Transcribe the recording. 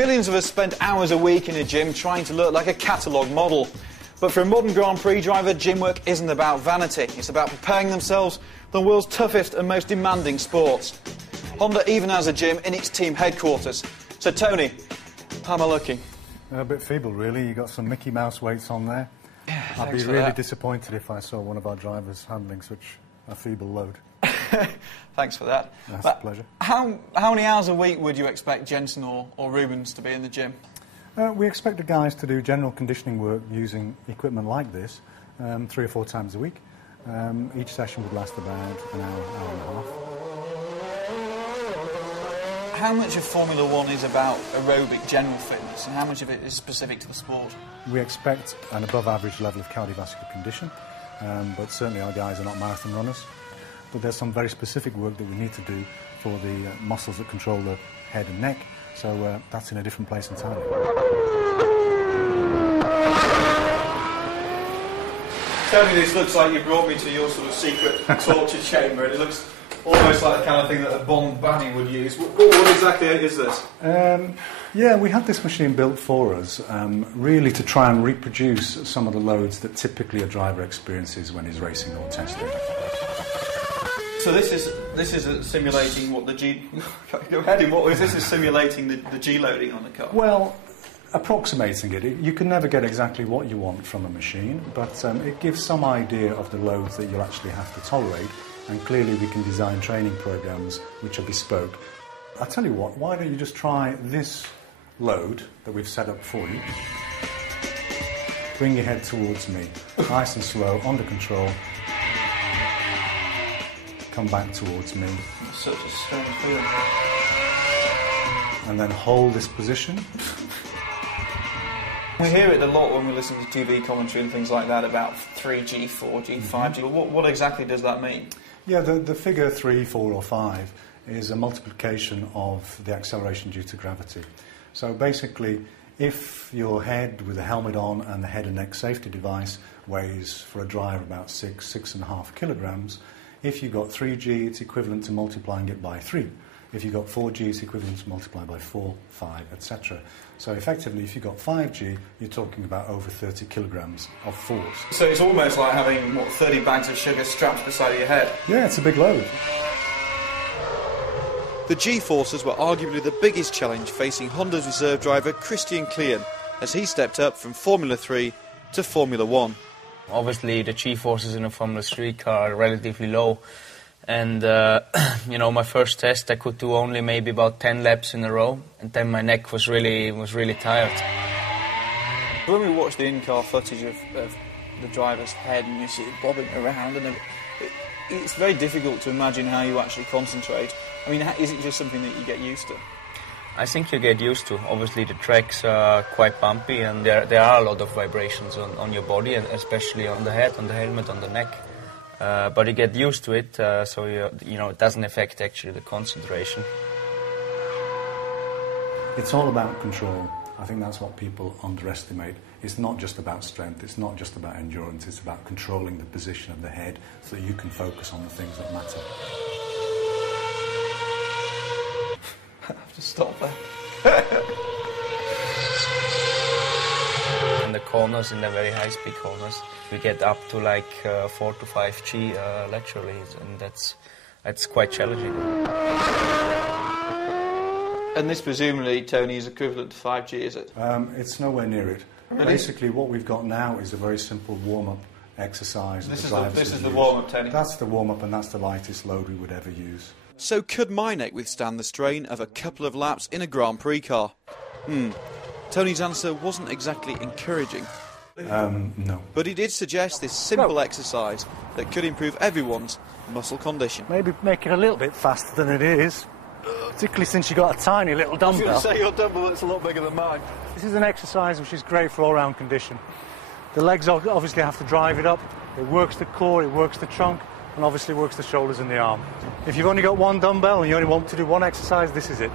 Millions of us spend hours a week in a gym trying to look like a catalogue model. But for a modern Grand Prix driver, gym work isn't about vanity. It's about preparing themselves for the world's toughest and most demanding sports. Honda even has a gym in its team headquarters. So, Tony, how am I looking? A bit feeble, really. You got some Mickey Mouse weights on there. Yeah, I'd be really disappointed if I saw one of our drivers handling such a feeble load. Thanks for that. That's a pleasure. How many hours a week would you expect Jensen or Rubens to be in the gym? We expect the guys to do general conditioning work using equipment like this 3 or 4 times a week. Each session would last about an hour, hour and a half. How much of Formula One is about aerobic general fitness and how much of it is specific to the sport? We expect an above average level of cardiovascular condition, but certainly our guys are not marathon runners. But there's some very specific work that we need to do for the muscles that control the head and neck, so that's in a different place entirely. Tony, this looks like you brought me to your sort of secret torture chamber, and it looks almost like the kind of thing that a Bond baddie would use. What exactly is this? Yeah, we had this machine built for us, really to try and reproduce some of the loads that typically a driver experiences when he's racing or testing. So this is simulating what the G... Go ahead, this is simulating the G loading on the car? Well, approximating it. You can never get exactly what you want from a machine, but it gives some idea of the loads that you'll actually have to tolerate, and clearly we can design training programs which are bespoke. I'll tell you what, why don't you just try this load that we've set up for you. Bring your head towards me, nice and slow, under control. Come back towards me. Such a strange feeling. And then hold this position. We hear it a lot when we listen to TV commentary and things like that about 3G, 4G, 5G. What exactly does that mean? Yeah, the figure 3, 4 or 5 is a multiplication of the acceleration due to gravity. So basically, if your head with a helmet on and the head and neck safety device weighs for a driver about 6.5 kilograms, if you got 3G, it's equivalent to multiplying it by 3. If you got 4G, it's equivalent to multiply by 4, 5, etc. So effectively, if you got 5G, you're talking about over 30 kilograms of force. So it's almost like having, 30 bags of sugar strapped beside your head? Yeah, it's a big load. The G-forces were arguably the biggest challenge facing Honda's reserve driver Christian Klien as he stepped up from Formula 3 to Formula 1. Obviously, the G-forces in a Formula 3 car are relatively low. And, my first test, I could do only maybe about 10 laps in a row. And then my neck was really tired. When we watch the in-car footage of the driver's head and you see it bobbing around, and it's very difficult to imagine how you actually concentrate. I mean, is it just something that you get used to? I think you get used to. Obviously, the tracks are quite bumpy, and there are a lot of vibrations on your body, and especially on the head, on the helmet, on the neck. But you get used to it, so it doesn't affect actually the concentration. It's all about control. I think that's what people underestimate. It's not just about strength, it's not just about endurance, it's about controlling the position of the head so that you can focus on the things that matter. I have to stop there. In the corners, in the very high-speed corners, we get up to like 4 to 5G laterally, and that's quite challenging. And this presumably, Tony, is equivalent to 5G, is it? It's nowhere near it. Really? Basically, what we've got now is a very simple warm-up exercise. This is the warm-up, Tony. That's the warm-up, and that's the lightest load we would ever use. So could my neck withstand the strain of a couple of laps in a Grand Prix car? Tony's answer wasn't exactly encouraging. No. But he did suggest this simple exercise that could improve everyone's muscle condition. Maybe make it a little bit faster than it is, particularly since you've got a tiny little dumbbell. I was going to say your dumbbell that's a lot bigger than mine. This is an exercise which is great for all-round condition. The legs obviously have to drive it up. It works the core, it works the trunk, and obviously works the shoulders and the arm. If you've only got one dumbbell and you only want to do one exercise, this is it.